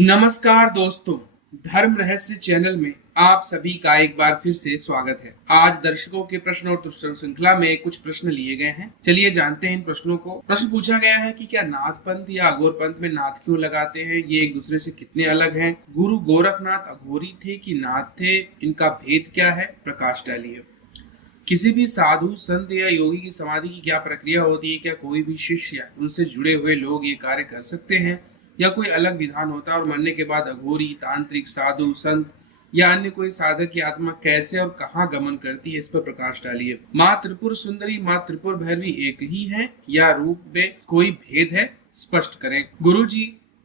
नमस्कार दोस्तों, धर्म रहस्य चैनल में आप सभी का एक बार फिर से स्वागत है। आज दर्शकों के प्रश्न और उत्तर श्रृंखला में कुछ प्रश्न लिए गए हैं। चलिए जानते हैं इन प्रश्नों को। प्रश्न पूछा गया है कि क्या नाथ पंथ या अघोर पंथ में नाथ क्यों लगाते हैं, ये एक दूसरे से कितने अलग हैं, गुरु गोरखनाथ अघोरी थे कि नाथ थे, इनका भेद क्या है, प्रकाश डालिए। किसी भी साधु संत या योगी की समाधि की क्या प्रक्रिया होती है, क्या कोई भी शिष्य या उनसे जुड़े हुए लोग ये कार्य कर सकते हैं या कोई अलग विधान होता है, और मरने के बाद अघोरी तांत्रिक साधु संत या अन्य कोई साधक की आत्मा कैसे और कहाँ गमन करती है, इस पर प्रकाश डालिए। माँ त्रिपुर सुंदरी माँ त्रिपुर भैरवी एक ही है या रूप में कोई भेद है, स्पष्ट करें। गुरु जी,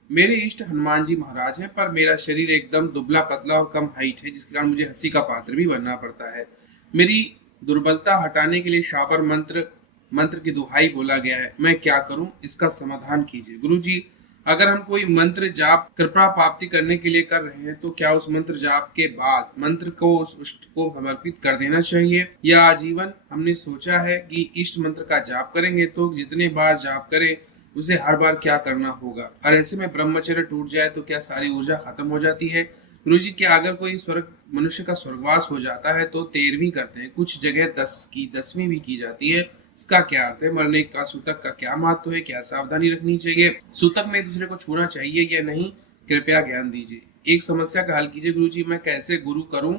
मेरे इष्ट हनुमान जी महाराज हैं, पर मेरा शरीर एकदम दुबला पतला और कम हाइट है, जिसके कारण मुझे हंसी का पात्र भी बनना पड़ता है। मेरी दुर्बलता हटाने के लिए शापर मंत्र की दुहाई बोला गया है, मैं क्या करूं, इसका समाधान कीजिए। गुरु जी, अगर हम कोई मंत्र जाप कृपा प्राप्ति करने के लिए कर रहे हैं तो क्या उस मंत्र जाप के बाद मंत्र को उस इष्ट को समर्पित कर देना चाहिए, या आजीवन हमने सोचा है कि इष्ट मंत्र का जाप करेंगे तो जितने बार जाप करें उसे हर बार क्या करना होगा, और ऐसे में ब्रह्मचर्य टूट जाए तो क्या सारी ऊर्जा खत्म हो जाती है। गुरु जी, क्या अगर कोई स्वर्ग मनुष्य का स्वर्गवास हो जाता है तो 13वीं करते हैं, कुछ जगह 10वीं भी की जाती है, इसका क्या अर्थ है? मरने का सूतक का क्या महत्व है, क्या सावधानी रखनी चाहिए, सूतक में एक दूसरे को छूना चाहिए या नहीं, कृपया ज्ञान दीजिए। एक समस्या का हल कीजिए। गुरु जी, मैं कैसे गुरु करूं,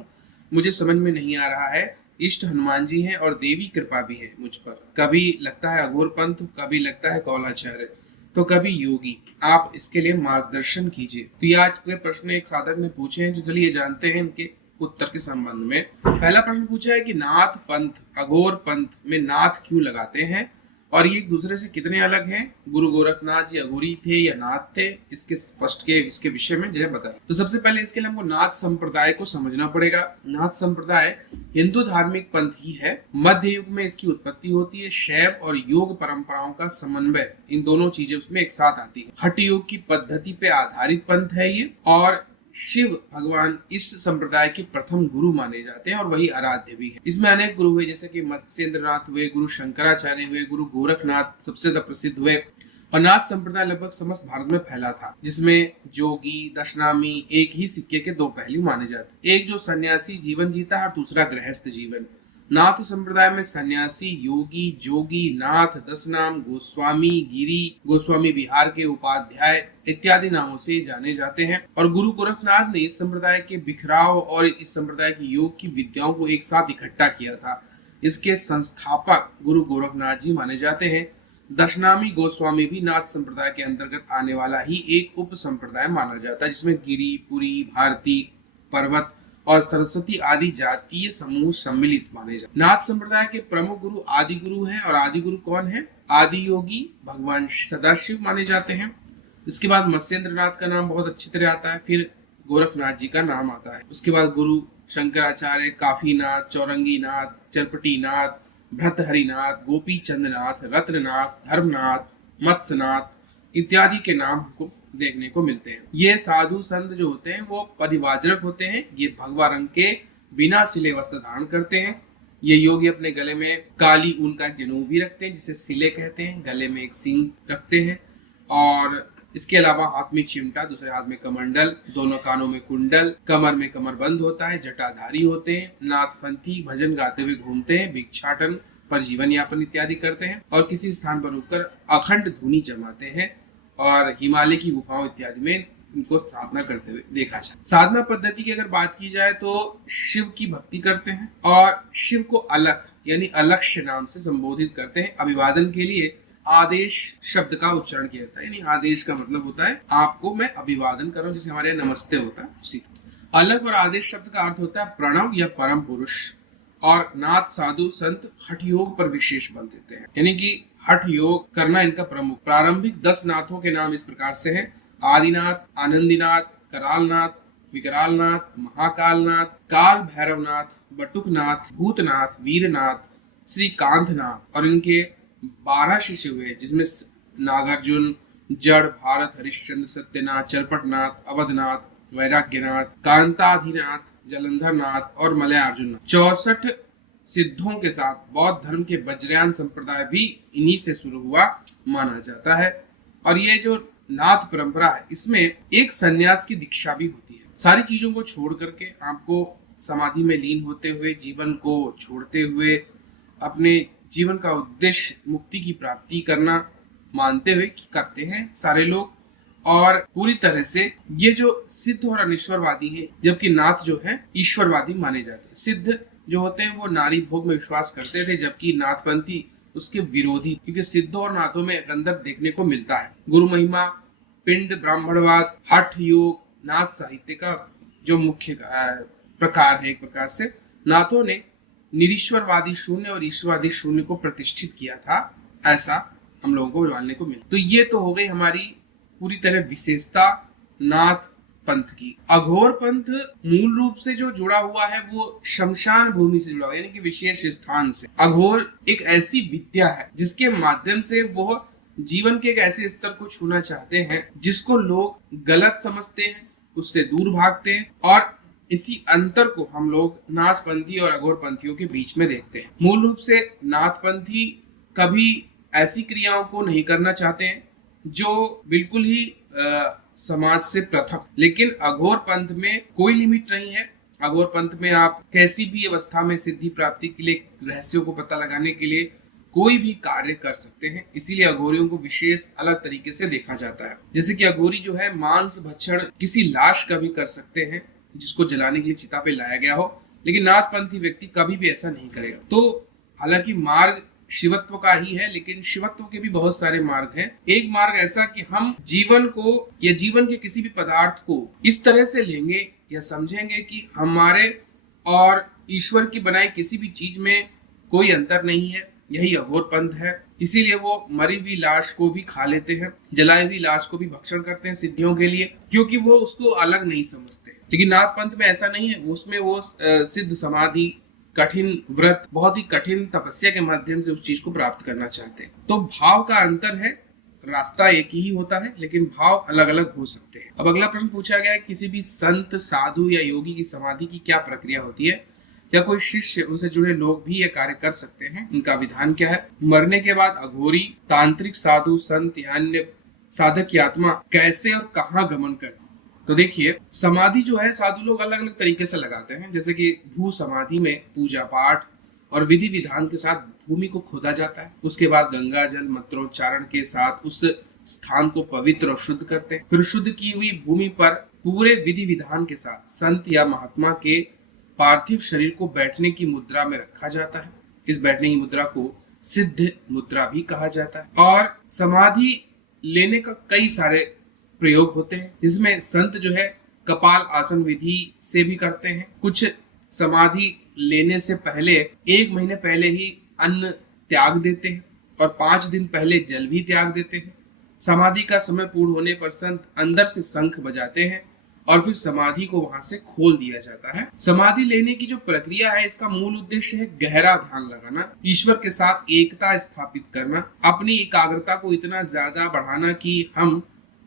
मुझे समझ में नहीं आ रहा है। इष्ट हनुमान जी हैं और देवी कृपा भी है मुझ पर। कभी लगता है अघोर पंथ, कभी लगता है कौलाचार्य, तो कभी योगी। आप इसके लिए मार्गदर्शन कीजिए। तो ये आज के प्रश्न एक साधक ने पूछे हैं, तो चलिए जानते हैं इनके उत्तर के संबंध में। पहला प्रश्न पूछा है कि नाथ पंथ अघोर पंथ में नाथ क्यों लगाते हैं और ये एक दूसरे से कितने अलग हैं। गुरु गोरखनाथ जी अघोरी थे या नाथ थे, इसके विषय में जरा बताएं। तो सबसे पहले इसके लिए हमको नाथ संप्रदाय को समझना पड़ेगा। नाथ संप्रदाय हिंदू धार्मिक पंथ ही है। मध्य युग में इसकी उत्पत्ति होती है। शैव और योग परंपराओं का समन्वय, इन दोनों चीजें उसमें एक साथ आती है। हठ योग की पद्धति पे आधारित पंथ है ये, और शिव भगवान इस संप्रदाय के प्रथम गुरु माने जाते हैं और वही आराध्य भी है। इसमें अनेक गुरु हुए, जैसे कि मत्स्येंद्रनाथ हुए, गुरु शंकराचार्य हुए, गुरु गोरखनाथ सबसे ज्यादा प्रसिद्ध हुए। और नाथ संप्रदाय लगभग समस्त भारत में फैला था, जिसमें जोगी दशनामी एक ही सिक्के के दो पहलू माने जाते, एक जो सन्यासी जीवन जीता है और दूसरा गृहस्थ जीवन। नाथ संप्रदाय में सन्यासी, योगी, जोगी, नाथ, दशनाम, गोस्वामी, गिरी, गोस्वामी बिहार के उपाध्याय इत्यादि नामों से जाने जाते हैं। और गुरु गोरखनाथ ने इस संप्रदाय के बिखराव और इस संप्रदाय की योग की विद्याओं को एक साथ इकट्ठा किया था। इसके संस्थापक गुरु गोरखनाथ जी माने जाते हैं। दशनामी गोस्वामी भी नाथ संप्रदाय के अंतर्गत आने वाला ही एक उप संप्रदाय माना जाता है, जिसमें गिरी, पुरी, भारती, पर्वत और सरस्वती आदि जातीय समूह सम्मिलित माने जाते। नाथ संप्रदाय के प्रमुख गुरु आदि गुरु हैं, और आदि गुरु कौन है? आदि योगी भगवान सदाशिव माने जाते हैं। इसके बाद मत्स्येंद्रनाथ का नाम बहुत अच्छी तरह आता है, फिर गोरखनाथ जी का नाम आता है। उसके बाद गुरु शंकराचार्य, काफीनाथ, चौरंगीनाथ, चरपटीनाथ, भृतहरिनाथ, गोपी चंद्रनाथ, रत्ननाथ, धर्मनाथ, मत्स्यनाथ इत्यादि के नाम हमको देखने को मिलते हैं। ये साधु संत जो होते हैं वो परिवाजक होते हैं। ये भगवा रंग के बिना सिले वस्त्र धारण करते हैं। ये योगी अपने गले में काली ऊन का जनेऊ भी रखते हैं, जिसे सिले कहते हैं। गले में एक सींग रखते हैं, और इसके अलावा हाथ में चिमटा, दूसरे हाथ में कमंडल, दोनों कानों में कुंडल, कमर में कमरबंद होता है, जटाधारी होते हैं। नाथपंथी भजन गाते हुए घूमते हैं, भिक्षाटन पर जीवन यापन इत्यादि करते हैं, और किसी स्थान पर रुककर अखंड धुनी जमाते हैं, और हिमालय की गुफाओं इत्यादि में इनको स्थापना करते हुए देखा जाए। साधना पद्धति की अगर बात की जाए तो शिव की भक्ति करते हैं और शिव को अलख यानी अलक्ष्य नाम से संबोधित करते हैं। अभिवादन के लिए आदेश शब्द का उच्चारण किया जाता है, यानी आदेश का मतलब होता है आपको मैं अभिवादन कर रहा हूं, जैसे हमारे यहाँ नमस्ते होता है उसी। अलग और आदेश शब्द का अर्थ होता है प्रणव या परम पुरुष। और नाथ साधु संत हठ योग पर विशेष बल देते हैं, यानी कि हठ योग करना इनका प्रमुख। प्रारंभिक 10 नाथों के नाम इस प्रकार से हैं: आदिनाथ, आनंदीनाथ, करालनाथ, विकरालनाथ, महाकालनाथ, काल भैरवनाथ, बटुकनाथ, भूतनाथ, वीरनाथ, श्री कांतनाथ। और इनके 12 शिष्य हुए, जिसमें नागार्जुन, जड़, भारत, हरिश्चंद्र, सत्यनाथ, चरपटनाथ, अवधनाथ, वैराग्यनाथ, कांताधिनाथ, जलंधरनाथ और मलयार्जुन। 64 सिद्धों के साथ बौद्ध धर्म के वज्रयान संप्रदाय भी इन्हीं से शुरू हुआ माना जाता है। और ये जो नाथ परंपरा है इसमें एक सन्यास की दीक्षा भी होती है। सारी चीजों को छोड़ करके आपको समाधि में लीन होते हुए, जीवन को छोड़ते हुए, अपने जीवन का उद्देश्य मुक्ति की प्राप्ति करना मानते हुए करते हैं सारे लोग। और पूरी तरह से ये जो सिद्ध और अनिश्वरवादी है, जबकि नाथ जो है ईश्वरवादी माने जाते हैं। सिद्ध जो होते हैं वो नारी भोग में विश्वास करते थे, जबकि नाथपंथी उसके विरोधी, क्योंकि सिद्धों और नाथों में अंतर देखने को मिलता है। गुरु महिमा, पिंड, ब्राह्मणवाद, हठ योग, नाथ साहित्य का जो मुख्य प्रकार है। एक प्रकार से नाथों ने निरीश्वरवादी शून्य और ईश्वरवादी शून्य को प्रतिष्ठित किया था, ऐसा हम लोगों को जानने को मिला। तो ये तो हो गई हमारी पूरी तरह विशेषता नाथ पंथ की। अघोर पंथ मूल रूप से जो जुड़ा हुआ है वो शमशान भूमि से जुड़ा हुआ है, यानी कि विशेष स्थान से। अघोर एक ऐसी विद्या है जिसके माध्यम से वो जीवन के एक ऐसे स्तर को छूना चाहते हैं जिसको लोग गलत समझते हैं, उससे दूर भागते हैं, और इसी अंतर को हम लोग नाथपंथी और अघोर पंथियों के बीच में देखते हैं। मूल रूप से नाथपंथी कभी ऐसी क्रियाओं को नहीं करना चाहते हैं जो बिल्कुल ही समाज से पृथक। लेकिन अघोर पंथ में कोई लिमिट नहीं है। अघोर पंथ में आप कैसी भी अवस्था में सिद्धि प्राप्ति के लिए, रहस्यों को पता लगाने के लिए कोई भी कार्य कर सकते हैं। इसीलिए अघोरियों को विशेष अलग तरीके से देखा जाता है। जैसे कि अघोरी जो है मांस भक्षण किसी लाश का भी कर सकते हैं जिसको जलाने के लिए चिता पे लाया गया हो, लेकिन नाथपंथी व्यक्ति कभी भी ऐसा नहीं करेगा। तो हालांकि मार्ग शिवत्व का ही है, लेकिन शिवत्व के भी बहुत सारे मार्ग हैं। एक मार्ग ऐसा कि हम जीवन को या जीवन के किसी भी पदार्थ को इस तरह से लेंगे या समझेंगे कि हमारे और ईश्वर की बनाई किसी भी चीज में कोई अंतर नहीं है। यही अघोर पंथ है। इसीलिए वो मरी हुई लाश को भी खा लेते हैं, जलाई हुई लाश को भी भक्षण करते हैं सिद्धियों के लिए, क्योंकि वो उसको अलग नहीं समझते। लेकिन नाथ पंथ में ऐसा नहीं है। उसमें वो सिद्ध समाधि, कठिन व्रत, बहुत ही कठिन तपस्या के माध्यम से उस चीज को प्राप्त करना चाहते हैं। तो भाव का अंतर है, रास्ता एक ही होता है लेकिन भाव अलग अलग हो सकते हैं। अब अगला प्रश्न पूछा गया है, किसी भी संत, साधु या योगी की समाधि की क्या प्रक्रिया होती है? या कोई शिष्य, उनसे जुड़े लोग भी ये कार्य कर सकते हैं? इनका विधान क्या है? मरने के बाद अघोरी, तांत्रिक, साधु, संत या अन्य साधक की आत्मा कैसे और कहाँ गमन करती? तो देखिए, समाधि जो है साधु लोग अलग अलग तरीके से लगाते हैं। जैसे कि भू समाधि में पूजा पाठ और विधि विधान के साथ भूमि को खोदा जाता है। उसके बाद गंगा जल मंत्रोच्चारण के साथ उस स्थान को पवित्र और शुद्ध करते हैं। फिर शुद्ध की हुई भूमि पर पूरे विधि विधान के साथ संत या महात्मा के पार्थिव शरीर को बैठने की मुद्रा में रखा जाता है। इस बैठने की मुद्रा को सिद्ध मुद्रा भी कहा जाता है। और समाधि लेने का कई सारे प्रयोग होते हैं, जिसमें संत जो है कपाल आसन विधि से भी करते हैं। कुछ समाधि लेने से पहले 1 महीने पहले ही अन्न त्याग देते हैं और 5 दिन पहले जल भी त्याग देते हैं। समाधि का समय पूर्ण होने पर संत अंदर से शंख बजाते हैं और फिर समाधि को वहां से खोल दिया जाता है। समाधि लेने की जो प्रक्रिया है, इसका मूल उद्देश्य है गहरा ध्यान लगाना, ईश्वर के साथ एकता स्थापित करना, अपनी एकाग्रता को इतना ज्यादा बढ़ाना कि हम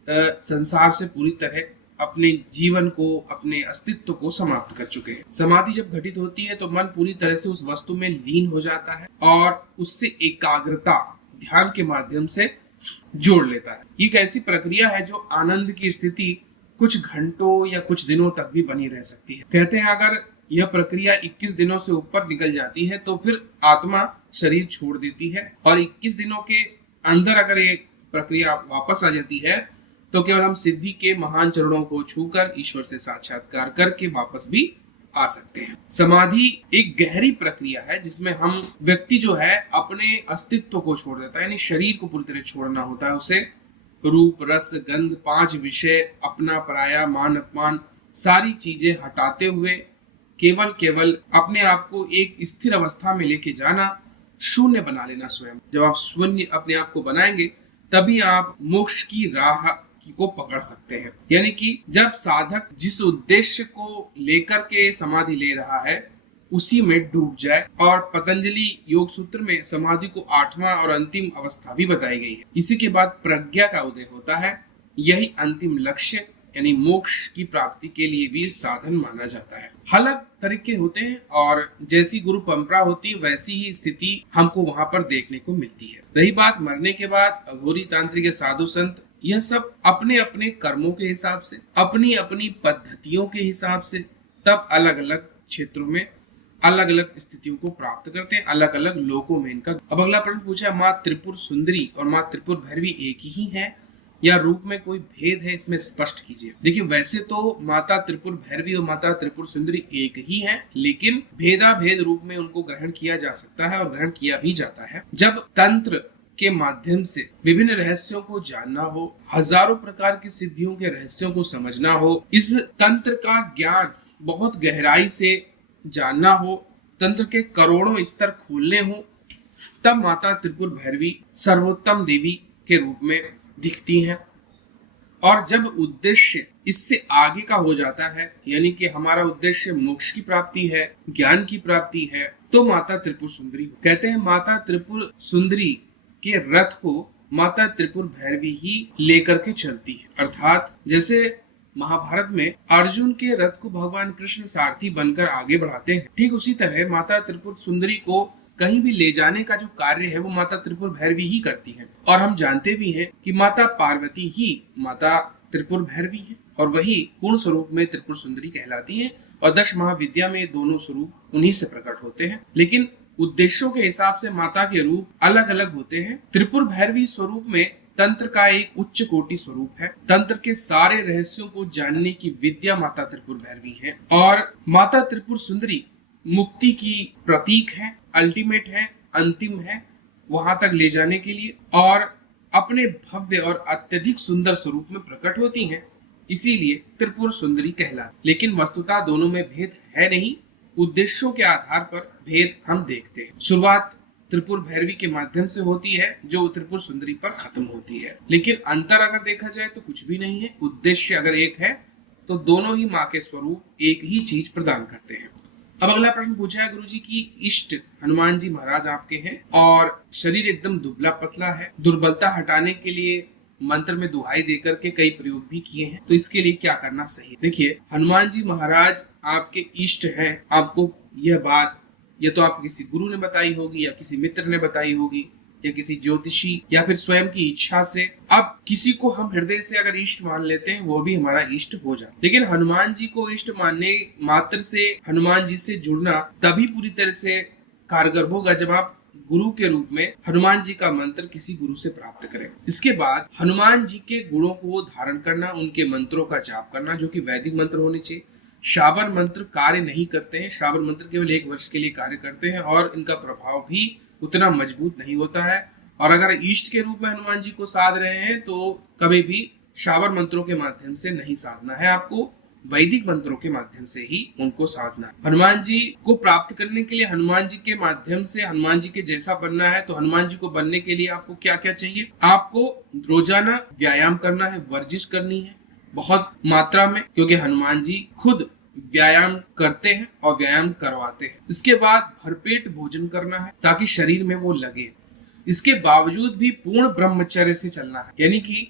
संसार से पूरी तरह अपने जीवन को, अपने अस्तित्व को समाप्त कर चुके हैं। समाधि जब घटित होती है तो मन पूरी तरह से उस वस्तु में लीन हो जाता है और उससे एकाग्रता ध्यान के माध्यम से जोड़ लेता है। एक ऐसी प्रक्रिया है जो आनंद की स्थिति कुछ घंटों या कुछ दिनों तक भी बनी रह सकती है। कहते हैं अगर यह प्रक्रिया 21 दिनों से ऊपर निकल जाती है तो फिर आत्मा शरीर छोड़ देती है, और 21 दिनों के अंदर अगर ये प्रक्रिया वापस आ जाती है तो केवल हम सिद्धि के महान चरणों को छूकर ईश्वर से साक्षात्कार करके वापस भी आ सकते हैं। समाधि एक गहरी प्रक्रिया है जिसमें हम व्यक्ति जो है अपने अस्तित्व को छोड़ देता है, यानी शरीर को पूरी तरह छोड़ना होता है उसे। रूप, रस, गंध, 5 विषय, अपना पराया, मान अपमान, सारी चीजें हटाते हुए केवल अपने आप को एक स्थिर अवस्था में लेके जाना, शून्य बना लेना स्वयं। जब आप शून्य अपने आप को बनाएंगे तभी आप मोक्ष की राह को पकड़ सकते हैं। यानी कि जब साधक जिस उद्देश्य को लेकर के समाधि ले रहा है उसी में डूब जाए। और पतंजलि योग सूत्र में समाधि को 8वां और अंतिम अवस्था भी बताई गई है। इसी के बाद प्रज्ञा का उदय होता है। यही अंतिम लक्ष्य यानी मोक्ष की प्राप्ति के लिए भी साधन माना जाता है। अलग तरीके होते हैं और जैसी गुरु परंपरा होती है वैसी ही स्थिति हमको वहां पर देखने को मिलती है। रही बात मरने के बाद, अघोरी, तांत्रिक, साधु, संत यह सब अपने अपने कर्मों के हिसाब से, अपनी अपनी पद्धतियों के हिसाब से तब अलग अलग क्षेत्रों में अलग अलग स्थितियों को प्राप्त करते हैं, अलग अलग लोकों में इनका। अब अगला प्रश्न पूछा, माँ त्रिपुर सुंदरी और माँ त्रिपुर भैरवी एक ही है या रूप में कोई भेद है, इसमें स्पष्ट कीजिए। देखिए, वैसे तो माता त्रिपुर भैरवी और माता त्रिपुर सुंदरी एक ही हैं, लेकिन भेदा भेद रूप में उनको ग्रहण किया जा सकता है और ग्रहण किया भी जाता है। जब तंत्र के माध्यम से विभिन्न रहस्यों को जानना हो, हजारों प्रकार की सिद्धियों के रहस्यों को समझना हो, इस तंत्र का ज्ञान बहुत गहराई से जानना हो, तंत्र के करोड़ों स्तर खोलने हो, तब माता त्रिपुर भैरवी सर्वोत्तम देवी के रूप में दिखती हैं। और जब उद्देश्य इससे आगे का हो जाता है, यानी कि हमारा उद्देश्य मोक्ष की प्राप्ति है, ज्ञान की प्राप्ति है, तो माता त्रिपुर सुंदरी कहते हैं। माता त्रिपुर सुंदरी के रथ को माता त्रिपुर भैरवी ही लेकर के चलती है। अर्थात जैसे महाभारत में अर्जुन के रथ को भगवान कृष्ण सारथी बनकर आगे बढ़ाते हैं, ठीक उसी तरह माता त्रिपुर सुंदरी को कहीं भी ले जाने का जो कार्य है वो माता त्रिपुर भैरवी ही करती है। और हम जानते भी हैं कि माता पार्वती ही माता त्रिपुर भैरवी है और वही पूर्ण स्वरूप में त्रिपुर सुंदरी कहलाती है। और 10 महाविद्या में दोनों स्वरूप उन्हीं से प्रकट होते हैं, लेकिन उद्देश्यों के हिसाब से माता के रूप अलग अलग होते हैं। त्रिपुर भैरवी स्वरूप में तंत्र का एक उच्च कोटि स्वरूप है। तंत्र के सारे रहस्यों को जानने की विद्या माता त्रिपुर भैरवी है। और माता त्रिपुर सुंदरी मुक्ति की प्रतीक है, अल्टीमेट है, अंतिम है, वहां तक ले जाने के लिए, और अपने भव्य और अत्यधिक सुंदर स्वरूप में प्रकट होती हैं, इसीलिए त्रिपुर सुंदरी कहलाती। लेकिन वस्तुतः दोनों में भेद है नहीं, उद्देश्यों के आधार पर भेद हम देखते हैं। शुरुआत त्रिपुर भैरवी के माध्यम से होती है जो त्रिपुर सुंदरी पर खत्म होती है, लेकिन अंतर अगर देखा जाए तो कुछ भी नहीं है। उद्देश्य अगर एक है तो दोनों ही माँ के स्वरूप एक ही चीज प्रदान करते हैं। अब अगला प्रश्न पूछा है, गुरुजी की इष्ट हनुमान जी महाराज आपके हैं और शरीर एकदम दुबला पतला है, दुर्बलता हटाने के लिए मंत्र में दुहाई देकर के कई प्रयोग भी किए हैं, तो इसके लिए क्या करना सही है? देखिए, हनुमान जी महाराज आपके इष्ट हैं। आपको यह बात या तो आपको किसी गुरु ने बताई होगी या किसी मित्र ने बताई होगी या किसी ज्योतिषी या फिर स्वयं की इच्छा से। अब किसी को हम हृदय से अगर इष्ट मान लेते हैं वो भी हमारा इष्ट हो जाता है, लेकिन हनुमान जी को इष्ट मानने मात्र से हनुमान जी से जुड़ना तभी पूरी तरह से कारगर होगा जब आप गुरु के रूप में हनुमान जी का मंत्र किसी गुरु से प्राप्त करें। इसके बाद हनुमान जी के गुणों को धारण करना, उनके मंत्रों का जाप करना, जो कि वैदिक मंत्र होने चाहिए। शाबर मंत्र कार्य नहीं करते हैं, शाबर मंत्र केवल 1 वर्ष के लिए कार्य करते हैं और इनका प्रभाव भी उतना मजबूत नहीं होता है। और अगर इष्ट के रूप में हनुमान जी को साध रहे हैं तो कभी भी शाबर मंत्रों के माध्यम से नहीं साधना है, आपको वैदिक मंत्रों के माध्यम से ही उनको साधना है। हनुमान जी को प्राप्त करने के लिए हनुमान जी के माध्यम से हनुमान जी के जैसा बनना है, तो हनुमान जी को बनने के लिए आपको क्या क्या चाहिए? आपको रोजाना व्यायाम करना है, वर्जिश करनी है बहुत मात्रा में, क्योंकि हनुमान जी खुद व्यायाम करते हैं और व्यायाम करवाते हैं। इसके बाद भरपेट भोजन करना है ताकि शरीर में वो लगे। इसके बावजूद भी पूर्ण ब्रह्मचर्य से चलना है, यानी कि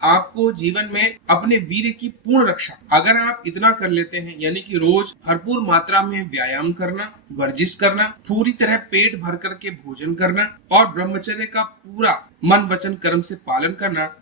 आपको जीवन में अपने वीर्य की पूर्ण रक्षा, अगर आप इतना कर लेते हैं, यानी कि रोज भरपूर मात्रा में व्यायाम करना, वर्जिश करना, पूरी तरह पेट भर करके भोजन करना और ब्रह्मचर्य का पूरा मन वचन कर्म से पालन करना,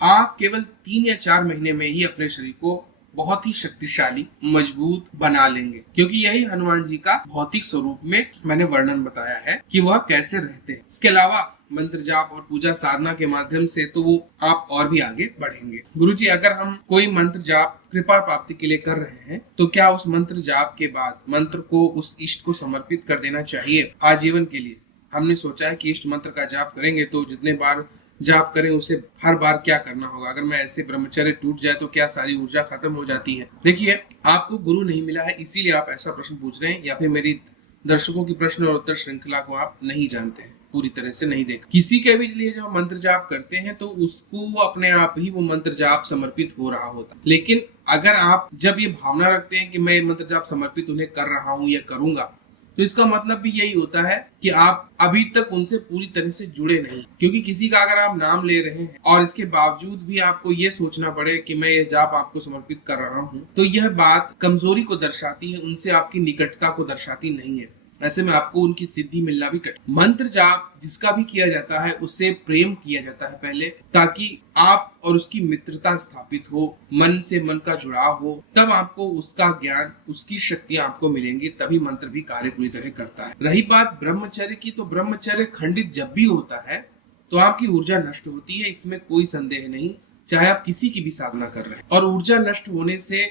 आप केवल 3 या 4 महीने में ही अपने शरीर को बहुत ही शक्तिशाली मजबूत बना लेंगे, क्योंकि यही हनुमान जी का भौतिक स्वरूप में मैंने वर्णन बताया है कि वह कैसे रहते हैं। इसके अलावा मंत्र जाप और पूजा साधना के माध्यम से तो वो आप और भी आगे बढ़ेंगे। गुरुजी, अगर हम कोई मंत्र जाप कृपा प्राप्ति के लिए कर रहे हैं तो क्या उस मंत्र जाप के बाद मंत्र को उस इष्ट को समर्पित कर देना चाहिए आजीवन के लिए? हमने सोचा है कि इष्ट मंत्र का जाप करेंगे तो जितने बार जाप करें उसे हर बार क्या करना होगा? अगर मैं ऐसे ब्रह्मचर्य टूट जाए तो क्या सारी ऊर्जा खत्म हो जाती है? देखिए, आपको गुरु नहीं मिला है इसीलिए आप ऐसा प्रश्न पूछ रहे हैं, या फिर मेरी दर्शकों की प्रश्न और उत्तर श्रृंखला को आप नहीं जानते हैं, पूरी तरह से नहीं देखा। किसी के भी लिए जब मंत्र जाप करते हैं तो उसको अपने आप ही वो मंत्र जाप समर्पित हो रहा होता है। लेकिन अगर आप जब ये भावना रखते हैं कि मैं मंत्र जाप समर्पित उन्हें कर रहा हूँ या करूंगा, तो इसका मतलब भी यही होता है कि आप अभी तक उनसे पूरी तरह से जुड़े नहीं। क्योंकि किसी का अगर आप नाम ले रहे हैं और इसके बावजूद भी आपको ये सोचना पड़े कि मैं ये जाप आपको समर्पित कर रहा हूँ, तो यह बात कमजोरी को दर्शाती है, उनसे आपकी निकटता को दर्शाती नहीं है। ऐसे में आपको उनकी सिद्धि मिलना भी कठिन। मंत्र जाप जिसका भी किया जाता है उससे प्रेम किया जाता है पहले, ताकि आप और उसकी मित्रता स्थापित हो, मन से मन का जुड़ाव हो, तब आपको उसका ज्ञान, उसकी शक्तियां आपको मिलेंगी, तभी मंत्र भी कार्य पूरी तरह करता है। रही बात ब्रह्मचर्य की, तो ब्रह्मचर्य खंडित जब भी होता है तो आपकी ऊर्जा नष्ट होती है, इसमें कोई संदेह नहीं, चाहे आप किसी की भी साधना कर रहे हैं। और ऊर्जा नष्ट होने से,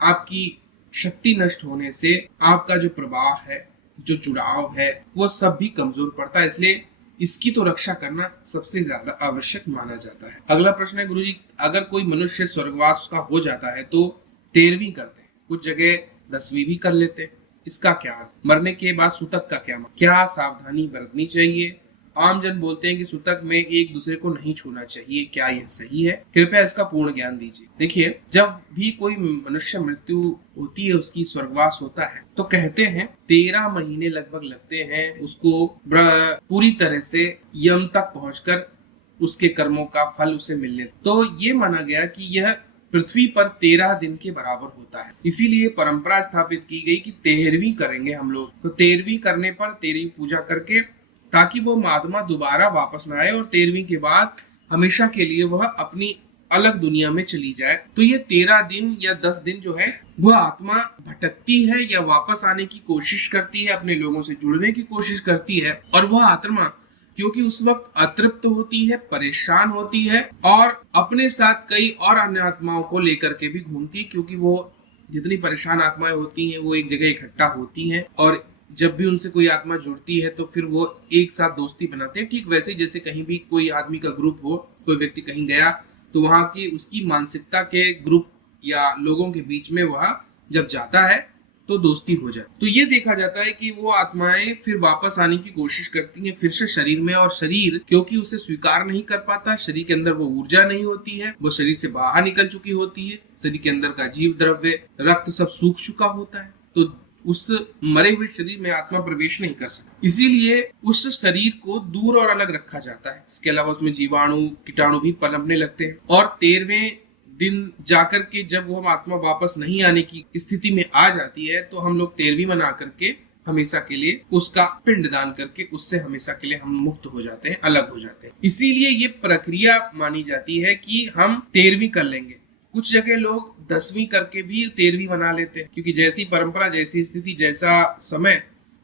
आपकी शक्ति नष्ट होने से आपका जो प्रवाह है, जो जुड़ाव है, वो सब भी कमजोर पड़ता है। इसलिए इसकी तो रक्षा करना सबसे ज्यादा आवश्यक माना जाता है। अगला प्रश्न है गुरुजी, अगर कोई मनुष्य स्वर्गवास का हो जाता है तो 13वीं करते हैं, कुछ जगह 10वीं भी कर लेते हैं, इसका क्या अर्थ? मरने के बाद सूतक का क्या सावधानी बरतनी चाहिए? आम जन बोलते हैं कि सूतक में एक दूसरे को नहीं छूना चाहिए, क्या यह सही है? कृपया इसका पूर्ण ज्ञान दीजिए। देखिए, जब भी कोई मनुष्य मृत्यु होती है, उसकी स्वर्गवास होता है, तो कहते हैं 13 महीने लगभग लगते हैं उसको पूरी तरह से यम तक पहुंचकर उसके कर्मों का फल उसे मिलने। तो ये माना गया कि यह पृथ्वी पर 13 दिन के बराबर होता है। इसीलिए परंपरा स्थापित की गई कि 13वीं करेंगे हम लोग। तो 13वीं करने पर 13वीं पूजा करके, ताकि वो आत्मा दोबारा वापस न आए और 13वीं के बाद हमेशा के लिए वह अपनी अलग दुनिया में चली जाए। तो ये 13 दिन या 10 दिन जो है, वह आत्मा भटकती है या वापस आने की कोशिश करती है, अपने लोगों से जुड़ने की कोशिश करती है। और वह आत्मा क्योंकि उस वक्त अतृप्त होती है, परेशान होती है, और अपने साथ कई और अन्य आत्माओं को लेकर के भी घूमती है, क्योंकि वो जितनी परेशान आत्माएं होती हैं वो एक जगह इकट्ठा होती हैं, और जब भी उनसे कोई आत्मा जुड़ती है तो फिर वो एक साथ दोस्ती बनाते हैं। ठीक वैसे जैसे कहीं भी कोई आदमी का ग्रुप हो, कोई व्यक्ति कहीं गया तो वहां की उसकी मानसिकता के ग्रुप या लोगों के बीच में वह जब जाता है तो दोस्ती हो जाए। तो ये देखा जाता है कि वो आत्माएं फिर वापस आने की कोशिश करती हैं फिर से शरीर में, और शरीर क्योंकि उसे स्वीकार नहीं कर पाता, शरीर के अंदर वो ऊर्जा नहीं होती है, वो शरीर से बाहर निकल चुकी होती है, शरीर के अंदर का जीव द्रव्य, रक्त सब सूख चुका होता है, तो उस मरे हुए शरीर में आत्मा प्रवेश नहीं कर सकती। इसीलिए उस शरीर को दूर और अलग रखा जाता है। इसके अलावा उसमें जीवाणु, कीटाणु भी पनपने लगते हैं, और 13वें दिन जाकर के जब वो आत्मा वापस नहीं आने की स्थिति में आ जाती है, तो हम लोग 13वीं मना करके हमेशा के लिए उसका पिंडदान करके उससे हमेशा के लिए हम मुक्त हो जाते हैं, अलग हो जाते हैं। इसीलिए ये प्रक्रिया मानी जाती है कि हम 13वीं कर लेंगे। कुछ जगह लोग 10वीं करके भी 13वीं मना लेते हैं, क्योंकि जैसी परंपरा, जैसी स्थिति, जैसा समय,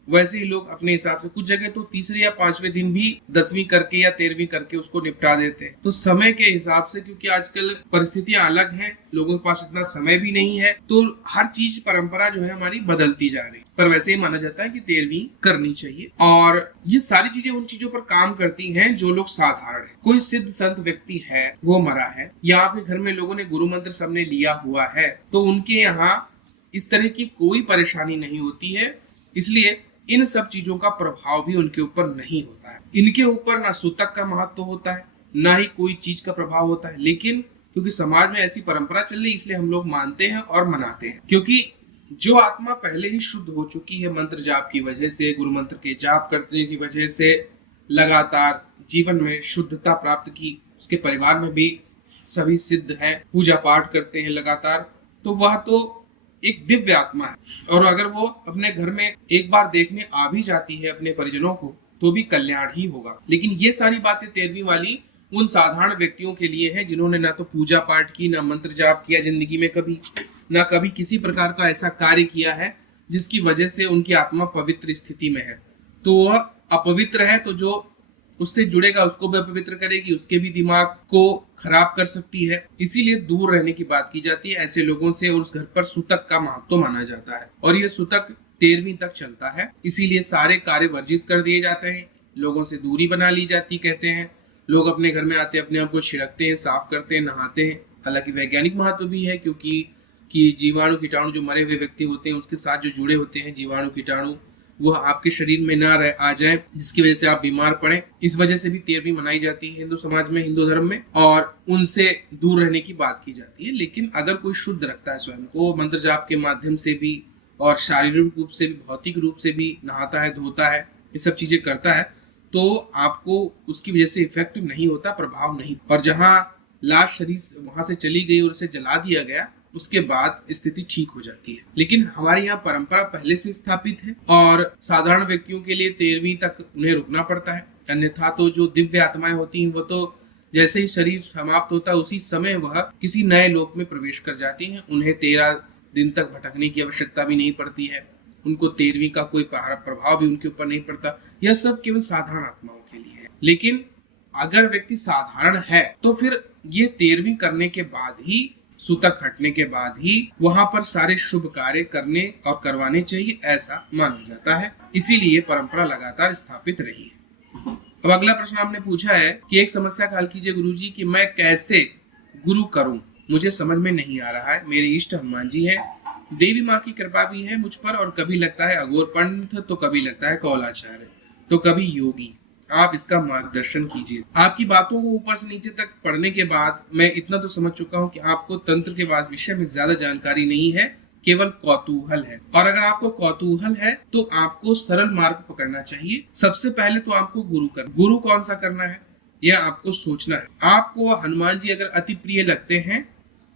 वैसे ही लोग अपने हिसाब से। कुछ जगह तो 3रे या 5वें दिन भी 10वीं करके या 13वीं करके उसको निपटा देते हैं। तो समय के हिसाब से, क्योंकि आजकल परिस्थितियां अलग हैं, लोगों के पास इतना समय भी नहीं है, तो हर चीज परंपरा जो है हमारी बदलती जा रही है। पर वैसे ही माना जाता है कि 13वीं करनी चाहिए। और ये सारी चीजें उन चीजों पर काम करती हैं जो लोग साधारण है। कोई सिद्ध संत व्यक्ति है, वो मरा है, या आपके घर में लोगों ने गुरु मंत्र सबने लिया हुआ है, तो उनके यहाँ इस तरह की कोई परेशानी नहीं होती है। इसलिए इन सब चीजों का प्रभाव भी उनके ऊपर नहीं होता है। इनके ऊपर ना सूतक का महत्व होता है, ना ही कोई चीज का प्रभाव होता है। लेकिन क्योंकि समाज में ऐसी परंपरा चल रही, इसलिए हम लोग मानते हैं और मनाते हैं। क्योंकि जो आत्मा पहले ही शुद्ध हो चुकी है मंत्र जाप की वजह से, गुरु मंत्र के जाप करने की वजह से, लगातार जीवन में शुद्धता प्राप्त की, उसके परिवार में भी सभी सिद्ध हैं, पूजा पाठ करते हैं लगातार, तो वह तो एक दिव्य आत्मा है। और अगर वो अपने घर में एक बार देखने आ भी जाती है अपने परिजनों को, तो भी कल्याण ही होगा। लेकिन ये सारी बातें 13वीं वाली उन साधारण व्यक्तियों के लिए है जिन्होंने ना तो पूजा पाठ की, ना मंत्र जाप किया जिंदगी में कभी, ना कभी किसी प्रकार का ऐसा कार्य किया है जिसकी वजह से उनकी आत्मा पवित्र स्थिति में है। तो वह अपवित्र है, तो जो उससे जुड़ेगा उसको भी अपवित्र करेगी, उसके भी दिमाग को खराब कर सकती है। इसीलिए दूर रहने की बात की जाती है ऐसे लोगों से, और उस घर पर सूतक का महत्व माना जाता है। और ये सूतक 13वीं तक चलता है, इसीलिए सारे कार्य वर्जित कर दिए जाते हैं, लोगों से दूरी बना ली जाती। कहते हैं लोग अपने घर में आते अपने आप को छिड़कते हैं, साफ करते हैं, नहाते हैं। हालांकि वैज्ञानिक महत्व भी है, क्योंकि जीवाणु कीटाणु जो मरे हुए व्यक्ति होते हैं उसके साथ जो जुड़े होते हैं जीवाणु कीटाणु, वह आपके शरीर में ना आ जाए, जिसकी वजह से आप बीमार पड़े। इस वजह से भी 13वीं मनाई जाती है हिंदू समाज में, हिंदू धर्म में, और उनसे दूर रहने की बात की जाती है। लेकिन अगर कोई शुद्ध रखता है स्वयं को मंत्र जाप के माध्यम से भी, और शारीरिक रूप से भी, भौतिक रूप से भी, नहाता है, धोता है, ये सब चीजें करता है, तो आपको उसकी वजह से इफेक्ट नहीं होता, प्रभाव नहीं। और जहाँ लाश शरीर वहां से चली गई और उसे जला दिया गया, उसके बाद स्थिति ठीक हो जाती है। लेकिन हमारे यहाँ परंपरा पहले से स्थापित है और साधारण व्यक्तियों के लिए 13वीं तक उन्हें रुकना पड़ता है। अन्यथा तो जो दिव्य आत्माएं होती हैं वो तो जैसे ही शरीर समाप्त होता है उसी समय वह किसी नए लोक में प्रवेश कर जाती हैं। उन्हें 13 दिन तक भटकने की आवश्यकता भी नहीं पड़ती है। उनको 13वीं का कोई प्रभाव भी उनके ऊपर नहीं पड़ता। यह सब केवल साधारण आत्माओं के लिए है। लेकिन अगर व्यक्ति साधारण है तो फिर ये 13वीं करने के बाद ही, सूतक हटने के बाद ही वहां पर सारे शुभ कार्य करने और करवाने चाहिए, ऐसा माना जाता है। इसीलिए परंपरा लगातार स्थापित रही है। अब अगला प्रश्न आपने पूछा है कि एक समस्या का हल कीजिए गुरुजी कि मैं कैसे गुरु करूं, मुझे समझ में नहीं आ रहा है। मेरे इष्ट हनुमान जी है, देवी माँ की कृपा भी है मुझ पर, और कभी लगता है अघोर पंथ, तो कभी लगता है कौलाचार्य, तो कभी योगी। आप इसका मार्गदर्शन कीजिए। आपकी बातों को ऊपर से नीचे तक पढ़ने के बाद मैं इतना तो समझ चुका हूँ कि आपको तंत्र के विषय में ज्यादा जानकारी नहीं है, केवल कौतूहल है। और अगर आपको कौतूहल है तो आपको सरल मार्ग पकड़ना चाहिए। सबसे पहले तो आपको गुरु कौन सा करना है यह आपको सोचना है। आपको हनुमान जी अगर अति प्रिय लगते हैं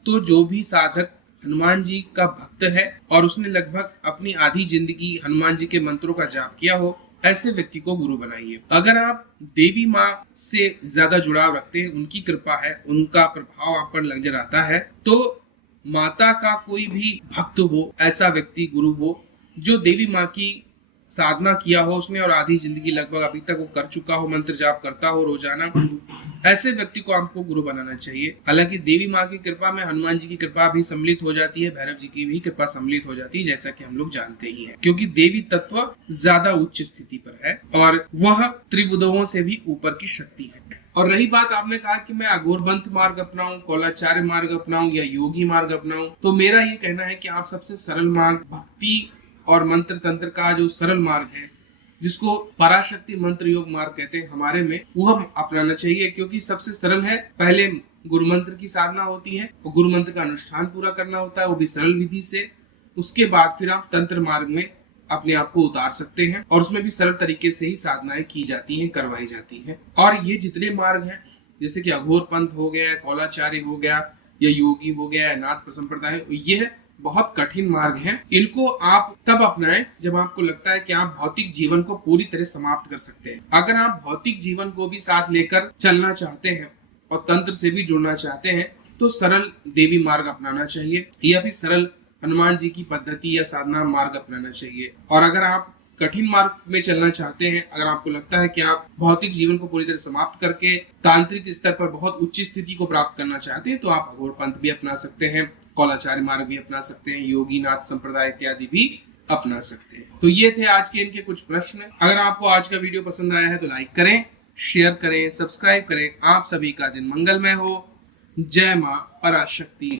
तो जो भी साधक हनुमान जी का भक्त है और उसने लगभग अपनी आधी जिंदगी हनुमान जी के मंत्रों का जाप किया हो, ऐसे व्यक्ति को गुरु बनाइए। अगर आप देवी माँ से ज्यादा जुड़ाव रखते हैं, उनकी कृपा है, उनका प्रभाव आप पर नजर आता है, तो माता का कोई भी भक्त हो, ऐसा व्यक्ति गुरु हो जो देवी माँ की साधना किया हो उसने और आधी जिंदगी लगभग अभी तक वो कर चुका हो, मंत्र जाप करता हो रोजाना, ऐसे व्यक्ति को आपको गुरु बनाना चाहिए। हालांकि देवी माँ की कृपा में हनुमान जी की कृपा भी सम्मिलित हो जाती है, भैरव जी की भी कृपा सम्मिलित हो जाती है, जैसा कि हम लोग जानते ही हैं, क्योंकि देवी तत्व ज्यादा उच्च स्थिति पर है और वह त्रिभुवों से भी ऊपर की शक्ति है। और रही बात, आपने कहा कि मैं अघोरबंथ मार्ग अपनाऊं, कौलाचार्य मार्ग अपनाऊं या योगी मार्ग अपनाऊं, तो मेरा ये कहना है कि आप सबसे सरल मार्ग, भक्ति और मंत्र तंत्र का जो सरल मार्ग है, जिसको पराशक्ति मंत्र योग मार्ग कहते हैं हमारे में, वो हम अपनाना चाहिए, क्योंकि सबसे सरल है। पहले गुरु मंत्र की साधना होती है और गुरु मंत्र का अनुष्ठान पूरा करना होता है, वो भी सरल विधि से। उसके बाद फिर आप तंत्र मार्ग में अपने आप को उतार सकते हैं और उसमें भी सरल तरीके से ही साधनाएं की जाती हैं, करवाई जाती हैं। और ये जितने मार्ग हैं, जैसे कि अघोर पंथ हो गया, कौलाचार्य हो गया या योगी हो गया या नाथ संप्रदाय, यह बहुत कठिन मार्ग हैं। इनको आप तब अपनाएं जब आपको लगता है कि आप भौतिक जीवन को पूरी तरह समाप्त कर सकते हैं। अगर आप भौतिक जीवन को भी साथ लेकर चलना चाहते हैं और तंत्र से भी जुड़ना चाहते हैं तो सरल देवी मार्ग अपनाना चाहिए, यह भी सरल हनुमान जी की पद्धति या साधना मार्ग अपनाना चाहिए। और अगर आप कठिन मार्ग में चलना चाहते हैं, अगर आपको लगता है कि आप भौतिक जीवन को पूरी तरह समाप्त करके तांत्रिक स्तर पर बहुत उच्च स्थिति को प्राप्त करना चाहते हैं, तो आप अघोर पंथ भी अपना सकते हैं, कौलाचार्य मार्ग भी अपना सकते हैं, योगी नाथ संप्रदाय इत्यादि भी अपना सकते हैं। तो ये थे आज के इनके कुछ प्रश्न। अगर आपको आज का वीडियो पसंद आया है तो लाइक करें, शेयर करें, सब्सक्राइब करें। आप सभी का दिन मंगलमय हो। जय मां पराशक्ति।